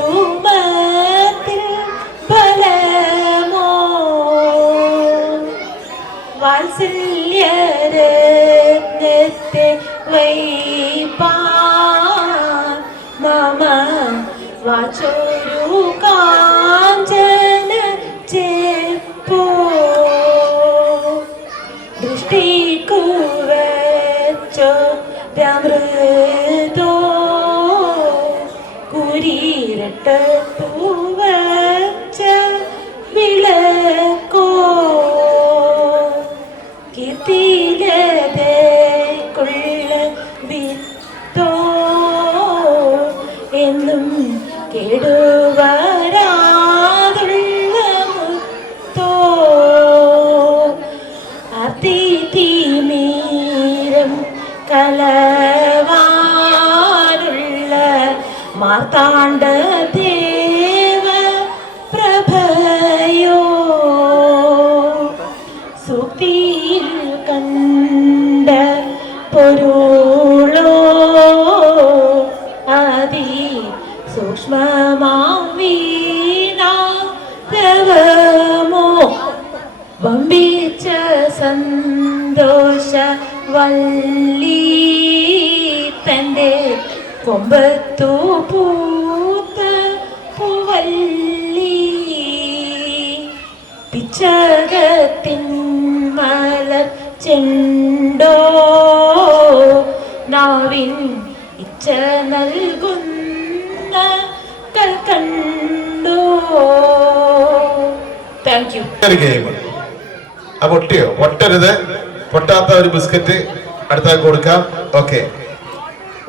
കുറുമത്തിൽ ഫലമോ വാത്സല്യരത്നത്തെ വൈപാൻ മമ വാചോരു കാഞ്ചന ചേപ്പോ ദൃഷ്ടിക്കുവച്ചോ രമൃതോ കുരിരട്ടത്തുവച്ച വിളക്കോ കീർത്തിലതേക്കുള്ള വിത്തോ എന്നും കേടുവരാതുള്ള മുത്തോ അതിഥിമീരം കലവാനുള്ള മാർത്താണ്ഡ ദേവ പ്രഭയോ സുക്തിയിൽ കണ്ട പൊരുളോ അതി സൂക്ഷ്മമാം വീണാരവമോ വമ്പിച്ച സന്തോഷ വല്ലി തൻ്റെ കൊമ്പത്തു പൂത്ത പൂവല്ലി പിച്ചകത്തിൻ മലർ ചെണ്ടോ നാവിൻ ഇച്ഛ നൽകുന്ന കൽക്കണ്ടോ. Thank you. ആ പൊട്ടിയോ? പൊട്ടരുത്. പൊട്ടാത്ത ഒരു ബിസ്ക്കറ്റ് അടുത്ത കൊടുക്കാം. ഓക്കെ,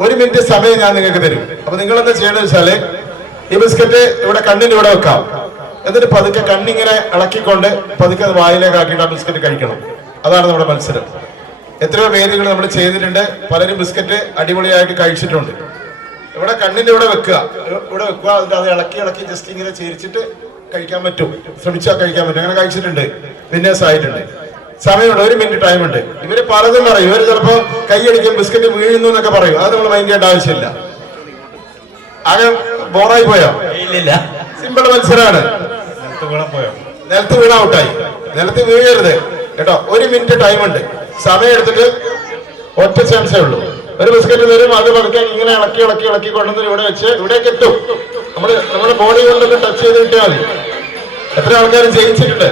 1 മിനിറ്റ് സമയം ഞാൻ നിങ്ങൾക്ക് തരും. അപ്പൊ നിങ്ങൾ എന്താ ചെയ്യണമെന്ന് വെച്ചാല് ഈ ബിസ്ക്കറ്റ് ഇവിടെ കണ്ണിന്റെ ഇവിടെ വെക്കാം. എന്നിട്ട് പതുക്കെ കണ്ണിങ്ങനെ ഇളക്കിക്കൊണ്ട് പതുക്കെ വായിലേക്ക് ആക്കിയിട്ട് ആ ബിസ്ക്കറ്റ് കഴിക്കണം. അതാണ് നമ്മുടെ മത്സരം. എത്രയോ വേദികൾ നമ്മൾ ചെയ്തിട്ടുണ്ട്. പലരും ബിസ്ക്കറ്റ് അടിപൊളിയായിട്ട് കഴിച്ചിട്ടുണ്ട്. ഇവിടെ കണ്ണിന്റെ ഇവിടെ വെക്കുക, ഇവിടെ വെക്കുക. എന്നിട്ട് അത് ഇളക്കി ഇളക്കി ജസ്റ്റ് ഇങ്ങനെ ചേരിച്ചിട്ട് കഴിക്കാൻ പറ്റും. ശ്രമിച്ചാൽ കഴിക്കാൻ പറ്റും. അങ്ങനെ കഴിച്ചിട്ടുണ്ട്, വിന്നേഴ്സ് ആയിട്ടുണ്ട്. സമയമുണ്ട്, 1 മിനിറ്റ് ടൈം ഉണ്ട്. ഇവര് പലതും പറയും. ഇവര് ചിലപ്പോ കൈയടിക്കും, ബിസ്ക്കറ്റ് വീഴുന്നു എന്നൊക്കെ പറയും. അത് നമ്മൾ മൈൻഡ് ചെയ്യേണ്ട ആവശ്യമില്ല. ആകെ ബോറായി പോയോ? ഇല്ല, സിമ്പിൾ മത്സരമാണ്. നിലത്ത് വീണ ഔട്ടായി. നിലത്ത് വീഴരുത് കേട്ടോ. 1 മിനിറ്റ് ടൈം ഉണ്ട്. സമയം എടുത്തിട്ട് ഒറ്റ ചാൻസേ ഉള്ളൂ. ഒരു ബിസ്ക്കറ്റ് വരും, അത് പതുക്കെ ഇങ്ങനെ ഇളക്കി ഇളക്കി ഇളക്കി കൊണ്ടുവന്ന് ഇവിടെ വെച്ച് ഇവിടേക്ക് എത്തും. നമ്മുടെ ബോഡി കൊണ്ടൊക്കെ ടച്ച് ചെയ്ത് കിട്ടിയാൽ മതി. എത്ര ആൾക്കാരും ജയിച്ചിട്ടുണ്ട്.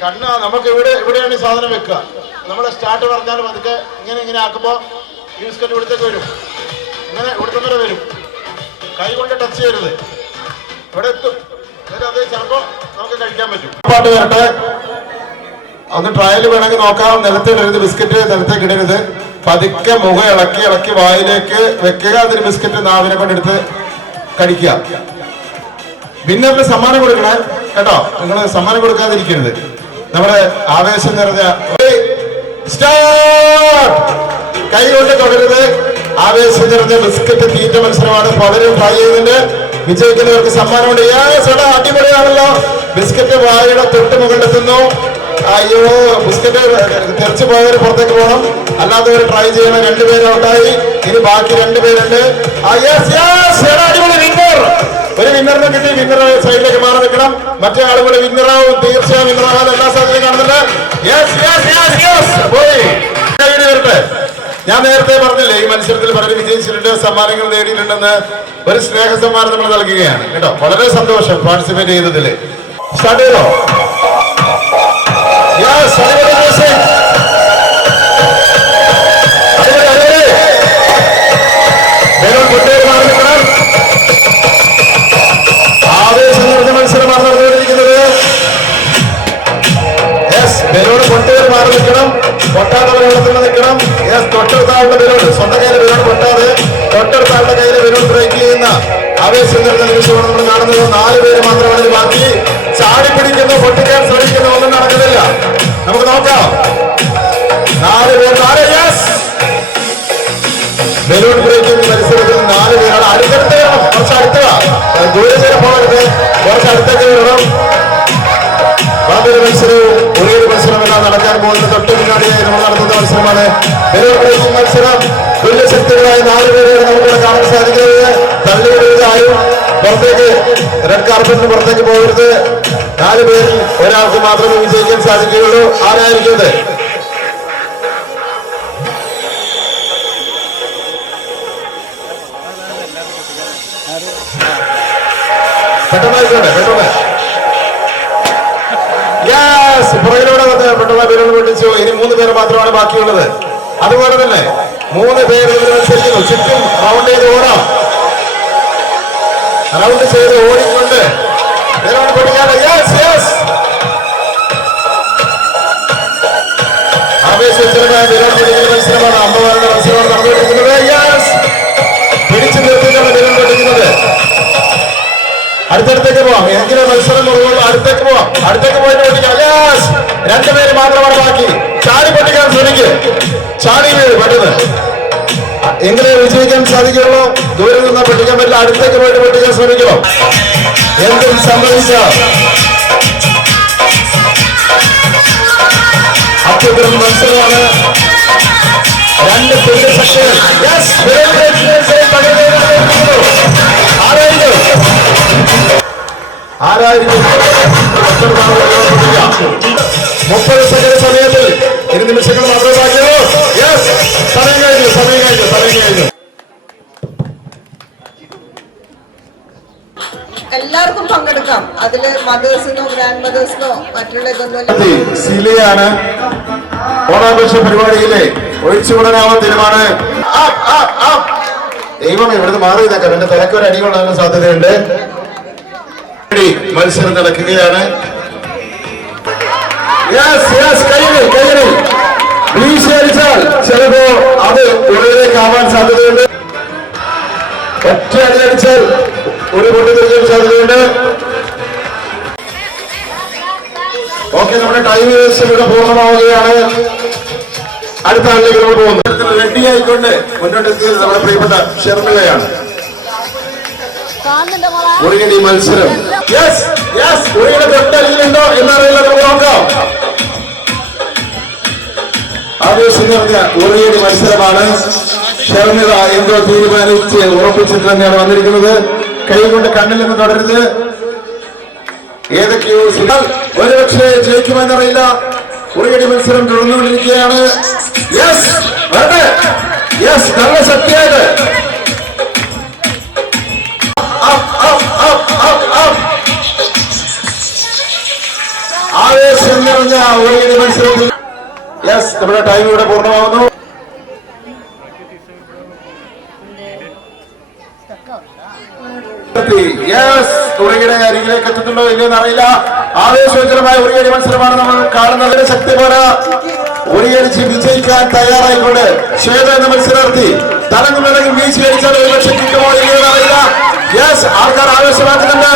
കണ്ണ് നമുക്ക് ഇവിടെയാണ് ഈ സാധനം വെക്കുക. നമ്മുടെ സ്റ്റാർട്ട് പറഞ്ഞാൽ പതുക്കെ ഇങ്ങനെ ആക്കുമ്പോൾ ഈ ബിസ്ക്കറ്റ് ഇവിടത്തേക്ക് വരും. ഇങ്ങനെ ഇവിടുത്തെ വരെ വരും. കൈ കൊണ്ട് ടച്ച് ചെയ്യരുത്. ഇവിടെ എത്തും. അത് ചിലപ്പോൾ നമുക്ക് കഴിക്കാൻ പറ്റും. പാട്ട് വരട്ടെ. ഒന്ന് ട്രയൽ വേണമെങ്കിൽ നോക്കാം. നിലത്തിടരുത്, ബിസ്ക്കറ്റ് നിലത്തേക്ക് ഇടരുത്. പതുക്കെ മുഖം ഇളക്കി ഇളക്കി വായിലേക്ക് വെക്കുക. അതിന് ബിസ്ക്കറ്റ് നാവിനെ കൊണ്ടെടുത്ത് കഴിക്കുക. വിന്നറിന് സമ്മാനം കൊടുക്കണേ കേട്ടോ. നിങ്ങൾ സമ്മാനം കൊടുക്കാതിരിക്കരുത്. നമ്മുടെ ആവേശം നിറഞ്ഞ കൈ കൊണ്ട് തുടരുത്. ആവേശം നിറഞ്ഞ ബിസ്ക്കറ്റ് തീറ്റ മത്സരമാണ്. പലരും ട്രൈ ചെയ്യുന്നുണ്ട്. വിജയിക്കുന്നവർക്ക് സമ്മാനമുണ്ട്. അടിപൊളിയാണല്ലോ. ബിസ്ക്കറ്റ് വായുടെ തൊട്ട് മുകളിലെത്തുന്നു. അയ്യോ, ബിസ്ക്കറ്റ് തെറിച്ചു പോയവർ പുറത്തേക്ക് പോകണം. അല്ലാത്തവർ ട്രൈ ചെയ്യണം. 2 പേര് ഔട്ടായി. ഇനി ബാക്കി 2 പേരുണ്ട്. അടിപൊളി വിന്നർ. ഒരു വിന്നറിനെ കിട്ടി. വിന്നർ സൈഡിലേക്ക് മാറി നിൽക്കണം. മറ്റേ ആളുകൾ വിന്നറാവും. തീർച്ചയായും വിന്നറാകാൻ എല്ലാ സാധ്യതയും കാണുന്നുണ്ട്. പോയി വരട്ടെ. ഞാൻ നേരത്തെ പറഞ്ഞില്ലേ, ഈ മത്സരത്തിൽ പലരും വിജയിച്ചിട്ടുണ്ട്, സമ്മാനങ്ങൾ നേടിയിട്ടുണ്ടെന്ന്. ഒരു സ്നേഹ സമ്മാനം നമ്മൾ നൽകുകയാണ് കേട്ടോ. വളരെ സന്തോഷം പാർട്ടിസിപ്പേറ്റ് ചെയ്തതിൽ. സ്റ്റാർട്ട് ചെയ്തോ? ആവേശം നിറഞ്ഞ മത്സരമാണ് നടന്നുകൊണ്ടിരിക്കുന്നത്. ബലൂൺ പൊട്ടിയവർ മാറി നിൽക്കണം. പൊട്ടാത്തവർ ഇടത്തുള്ള നിൽക്കണം. തൊട്ടടുത്താളുടെ ബലൂൺ സ്വന്തം കയ്യിലെ ബലൂൺ പൊട്ടാതെ തൊട്ടടുത്താളുടെ കയ്യിലെ ബലൂൺ ബ്രേക്ക് ചെയ്യുന്ന ആവേശം നിറഞ്ഞ നിമിഷമാണ് നമ്മൾ കാണുന്നത്. 4 പേര് മാത്രമാണ് ബാക്കി. ചാടി പിടിക്കുന്നു, പൊട്ടിക്കാൻ ശ്രമിക്കുന്നു, ഒന്നും നടക്കുന്നില്ല. നമുക്ക് നോക്കാം. 4 പേർ. ബലൂൺ ബ്രേക്കിംഗ് മത്സരത്തിൽ 4 പേരാണ്. അടുത്തടുത്ത് വരണം. കുറച്ച് അടുത്തുക. ദൂരെ ചേരാൻ പോകരുത്. കുറച്ച് അടുത്തേക്ക് വരണം. മത്സരവും ഒരേ മത്സരമല്ല നടക്കാൻ പോകുന്നത്. തൊട്ട് പിന്നാടിയായി നമ്മൾ നടത്തുന്ന മത്സരമാണ് ബലൂൺ ബ്രേക്കിംഗ് മത്സരം. തുല്യശക്തികളായ 4 പേരെയാണ് നമുക്കിവിടെ കാണാൻ സാധിക്കുന്നത്. തള്ളിവിടുകയായും പുറത്തേക്ക് റെഡ് കാർപ്പറ്റിന് പുറത്തേക്ക് പോകരുത്. 4 പേരിൽ ഒരാൾക്ക് മാത്രമേ വിജയിക്കാൻ സാധിക്കുകയുള്ളൂ. ആരായിരിക്കും? പെട്ടെന്നായിക്കോട്ടെ, പെട്ടെന്ന്. പുറകിലൂടെ വന്ന് പെട്ടെന്ന് പേരുകൾ പൊട്ടിച്ചു. ഇനി 3 പേര് മാത്രമാണ് ബാക്കിയുള്ളത്. അതുപോലെ തന്നെ 3 പേര് മത്സരിക്കുന്നു. ചുറ്റും റൗണ്ട് ചെയ്ത് ഓടാം. റൗണ്ട് ചെയ്ത് ഓടിക്കൊണ്ട് ആവേശജനമായ വിരാട് പൊട്ടിക്കുന്ന മത്സരമാണ്. അമ്മമാരുടെ മത്സരമാണ് നടന്നുകൊണ്ടിരിക്കുന്നത്. പിടിച്ചു നിർത്തിയിട്ടാണ് വിരാട് പൊട്ടിക്കുന്നത്. അടുത്തടുത്തേക്ക് പോവാം. എങ്കിലും മത്സരം മുറിവുള്ള അടുത്തേക്ക് പോവാം. അടുത്തേക്ക് പോയിട്ട് പൊട്ടിക്കാം. 2 പേര് മാത്രമാണ് ബാക്കി. ചാടി പൊട്ടിക്കാൻ ശ്രമിക്കും. ചാടി വീട് പെട്ടെന്ന് എങ്ങനെ വിജയിക്കാൻ സാധിക്കുള്ളൂ. ദൂരെ നിന്ന് പൊട്ടിക്കാൻ പറ്റില്ല. അടുത്തേക്ക് പോയിട്ട് പൊട്ടിക്കാൻ ശ്രമിക്കണം. എന്തും സംഭവിക്കാം. അത്യുഗ്രൻ മത്സരമാണ്. 2 പുതിയ ശക്തികൾ. ആരായിരിക്കും 30 സെക്കൻഡ് സമയത്തിൽ 2 നിമിഷങ്ങൾ മാത്രമേ ബാക്കിയുള്ളൂ. സമയം കഴിഞ്ഞു. എല്ലാവർക്കും പങ്കെടുക്കാം. അതില് മദേഴ്സിനോ ഗ്രാൻഡ് മദേഴ്സിനോ മറ്റുള്ള ഇതൊന്നും. സിലിയാണ് ഓണാഘോഷ പരിപാടിയിലെ ഒഴിച്ചുവിടാനാവുന്ന തീരുമാനം. ദൈവം ഇവിടുന്ന് മാറി നിൽക്കാം. എന്റെ തലക്ക് ഒരു അടി കൊള്ളാനുള്ള സാധ്യതയുണ്ട്. മത്സരം നടക്കുകയാണ്. വീശിയടിച്ചാൽ ചിലപ്പോ അത് ഉള്ളിലേക്ക് ആവാൻ സാധ്യതയുണ്ട്. ഒറ്റ അടി അടിച്ചാൽ ഒരു പൊട്ടി തിരിക്കാൻ സാധ്യതയുണ്ട്. ഓക്കെ, നമ്മുടെ ടൈം ഇവിടെ പൂർണ്ണമാവുകയാണ്. അടുത്ത ആളിലേക്ക് നമ്മൾ പോകുന്നു. റെഡി ആയിക്കൊണ്ട് മുന്നോട്ടെത്തിയത് നമ്മുടെ പ്രിയപ്പെട്ട ഷെർമിളയാണ്. ഉറിയടി മത്സരം. ഉറിയുടെ തൊട്ടരികിലുണ്ടോ എന്നറിയില്ല. നമുക്ക് നോക്കാം. ആവേശം നിറഞ്ഞ ഉറിയടി മത്സരമാണ്. ഷർമിള എന്തോ തീരുമാനിച്ച് ഉറപ്പിച്ചിട്ട് തന്നെയാണ് വന്നിരിക്കുന്നത്. കൈകൊണ്ട് കണ്ണിൽ നിന്ന് തുടരുത്. ഏതൊക്കെയോ ഒരുപക്ഷെ ജയിക്കുമെന്നറിയില്ല. ഉറിയടി മത്സരം തുടർന്നുകൊണ്ടിരിക്കുകയാണ്. നല്ല ശക്തിയായത്. ആവേശം നിറഞ്ഞ ഉറിയടി മത്സരത്തിൽ നമ്മുടെ ടൈം ഇവിടെ പൂർണ്ണമാകുന്നു. ഉറിയുടെ അരികിലേക്ക് എത്തുന്നുണ്ടോ ഇല്ലെന്ന് അറിയില്ല. ആവേശോജ്വലമായ ഉറിയടി മത്സരമാണ് നമ്മൾ കാണുന്നത്. ശക്തി പോലെ ഉറിയടിച്ച് വിജയിക്കാൻ തയ്യാറായിക്കൊണ്ട് ശ്വേത എന്ന മത്സരാർത്ഥി തലങ്ങുമിളങ്ങി വീശി അടിച്ചാൽ ഒരുപക്ഷെ കിട്ടുമോ ഇല്ലെന്ന് അറിയില്ല. ആൾക്കാർ ആവേശമാക്കുന്നുണ്ട്.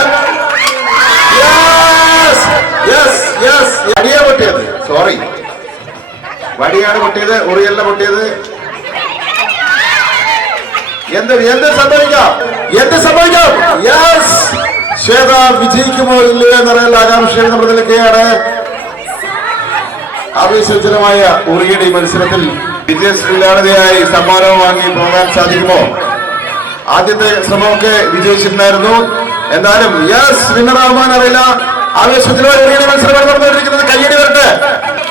വടിയാണ് പൊട്ടിയത്. സോറി, വടിയാണ് പൊട്ടിയത്, ഉറിയല്ല പൊട്ടിയത്. എന്ത് സംഭവിക്കാം. ശ്വേത വിജയിക്കുമോ ഇല്ലയോ എന്നറിയാനുള്ള ആകാംക്ഷയിൽ നമ്മൾ നിൽക്കുകയാണ്. ആവേശജനമായ ഉറിയടി മത്സരത്തിൽ വിജയശ്രീലാളിതയായി സമ്മാനവും വാങ്ങി പോകാൻ സാധിക്കുമോ? ആദ്യത്തെ ശ്രമമൊക്കെ വിജയിച്ചിട്ടുണ്ടായിരുന്നു. എന്നാലും വിന്നറാകുവാൻ അറിയില്ല. ആവേശത്തിലൂടെ ഉറിയടി മത്സരമാണ് നടന്നുകൊണ്ടിരിക്കുന്നത്. കയ്യടി വരട്ടെ.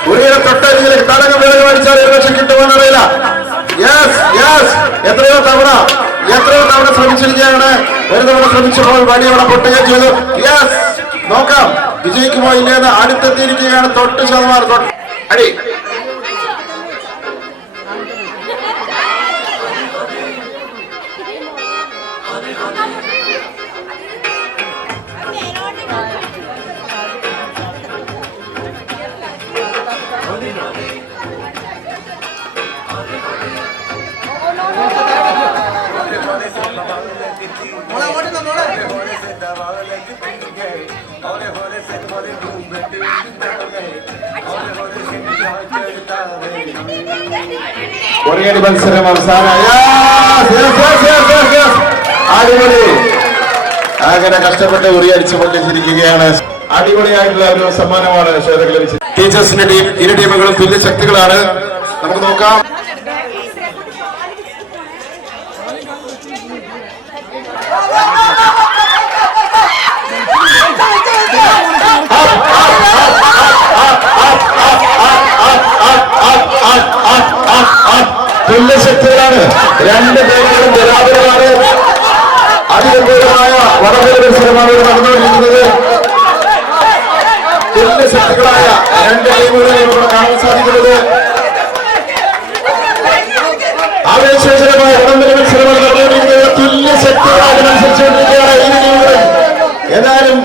ഉറിയുടെ തൊട്ടരികിലേക്ക് തടകം വിളവ് അടിച്ചാൽ ഒരുപക്ഷെ കിട്ടുമെന്ന് അറിയില്ല. എത്രയോ തവണ ശ്രമിച്ചിരിക്കുകയാണ്. ഒരു തവണ ശ്രമിച്ചപ്പോൾ വടി അവിടെ പൊട്ടുകയും ചെയ്തു. നോക്കാം വിജയിക്കുമോ ഇല്ലെന്ന്. അടുത്തെത്തിയിരിക്കുകയാണ്. തൊട്ട് ശതമാനം അടി. ഉറിയടി മത്സരം അവസാനം. അടിപൊളി. അങ്ങനെ കഷ്ടപ്പെട്ട് ഉറിയടിച്ചു പൊട്ടിച്ചിരിക്കുകയാണ്. അടിപൊളിയായിട്ടുള്ള ഒരു സമ്മാനമാണ് ശ്വേതക്ക് ലഭിച്ചത്. ടീച്ചേഴ്സിന്റെ ടീം, ഇരു ടീമുകളും തുല്യ ശക്തികളാണ്. നമുക്ക് നോക്കാം. മത്സരമാണ്. രണ്ട് ടീമുകളും ബലാബലമാണ്. അതിഗംഭീരമായ വടംവലി മത്സരമാണ് ഇവിടെ നടന്നുകൊണ്ടിരിക്കുന്നത്. തുല്യ ശക്തികളായ രണ്ട് ടീമുകളെ ഇവിടെ കാണാൻ സാധിക്കുന്നത്. ആവേശകരമായ വടംവലി മത്സരമാണ് നടന്നുകൊണ്ടിരിക്കുന്നത്. തുല്യ ശക്തികളായി മത്സരിച്ചുകൊണ്ടിരിക്കുകയാണ് ഈ ടീമുകൾ. ഏതായാലും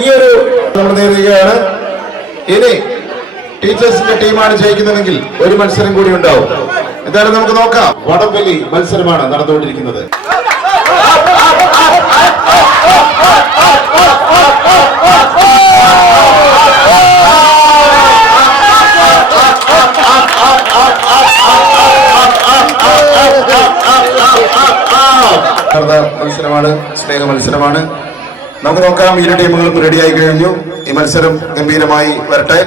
ഈ ഒരു നമ്മൾ നേരിടുകയാണ്. ഇനി ടീച്ചേഴ്സിന്റെ ടീമാണ് ജയിക്കുന്നതെങ്കിൽ ഒരു മത്സരം കൂടി ഉണ്ടാവും. എന്തായാലും നമുക്ക് നോക്കാം. വടംവലി മത്സരമാണ് നടന്നുകൊണ്ടിരിക്കുന്നത്. മത്സരമാണ്, സ്നേഹ മത്സരമാണ്. നമുക്ക് നോക്കാം. ഇരു ടീമുകളും റെഡിയായി കഴിഞ്ഞു. ഈ മത്സരം ഗംഭീരമായി വരട്ടെ.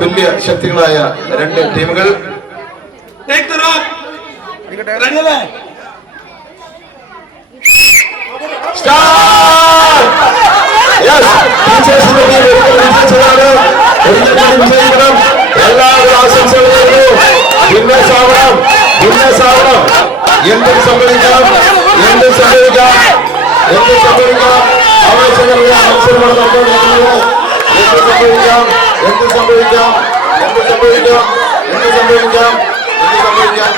തുല്യ ശക്തികളായ രണ്ട് ടീമുകൾ. എല്ലാവരും ആശംസകൾ നേരുന്നു. ഭിന്നസാവണം, ഭിന്നസാവണം. എന്തും സംഭവിക്കാം, എന്തും സംഭവിക്കാം, എന്തും സംഭവിക്കാം. ആവേശകരമായ മത്സരമാണ് നടന്നുകൊണ്ടിരിക്കുന്നത്. എന്ത് സംഭവിക്കാം, എന്ത് സംഭവിക്കാം, എന്ത് സംഭവിക്കാം, എന്ത് സംഭവിക്കാം, എന്ത് സംഭവിക്കാം.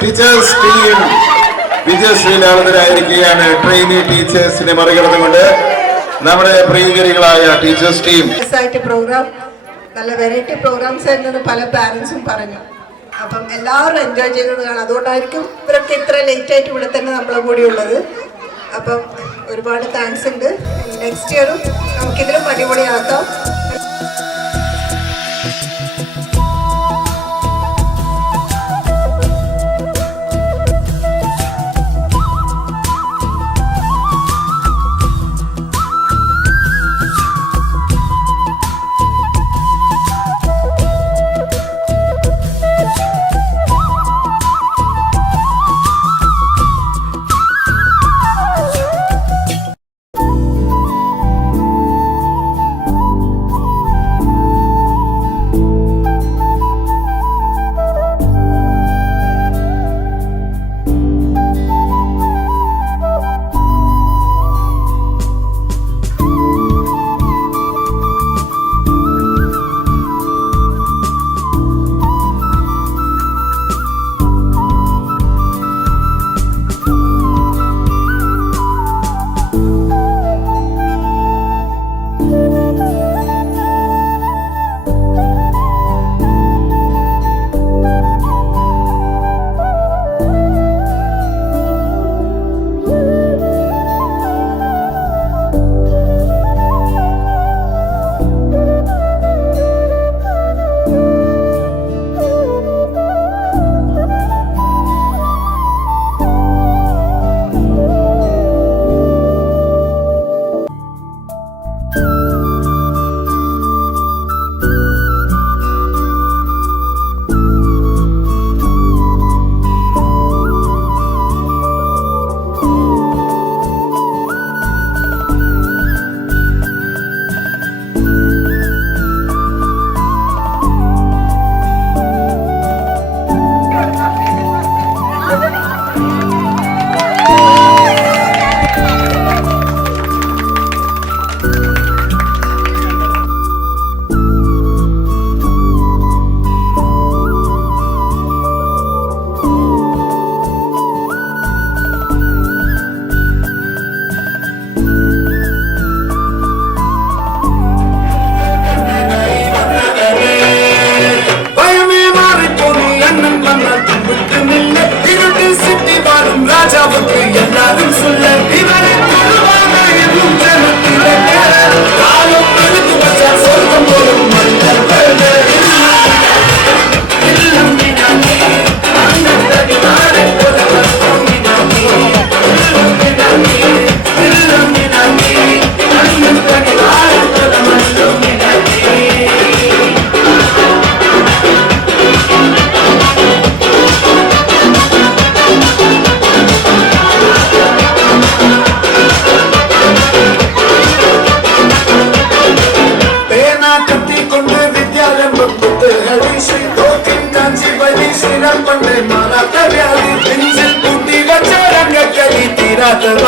ടീച്ചേഴ്സ് ടീം വിജയശ്രീലാളിതരായിരിക്കുകയാണ്. ട്രെയിനി ടീച്ചേഴ്സിനെ മറികടന്നുകൊണ്ട് നമ്മുടെ പ്രിയകരികളായ ടീച്ചേഴ്സ് ടീം. പ്രോഗ്രാം നല്ല വെറൈറ്റി പ്രോഗ്രാംസ് ആയിരുന്നു പല പാരൻസും പറഞ്ഞു. അപ്പം എല്ലാവരും എൻജോയ് ചെയ്തത് കാണാം. അതുകൊണ്ടായിരിക്കും ഇവരൊക്കെ ഇത്ര ലേറ്റ് ആയിട്ട് ഇവിടെ തന്നെ നമ്മളെ കൂടി ഉള്ളത്. അപ്പം ഒരുപാട് താങ്ക്സ് ഉണ്ട്. നെക്സ്റ്റ് ഇയറും നമുക്കിതിലും അടിപൊളിയാക്കാം.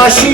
വാശി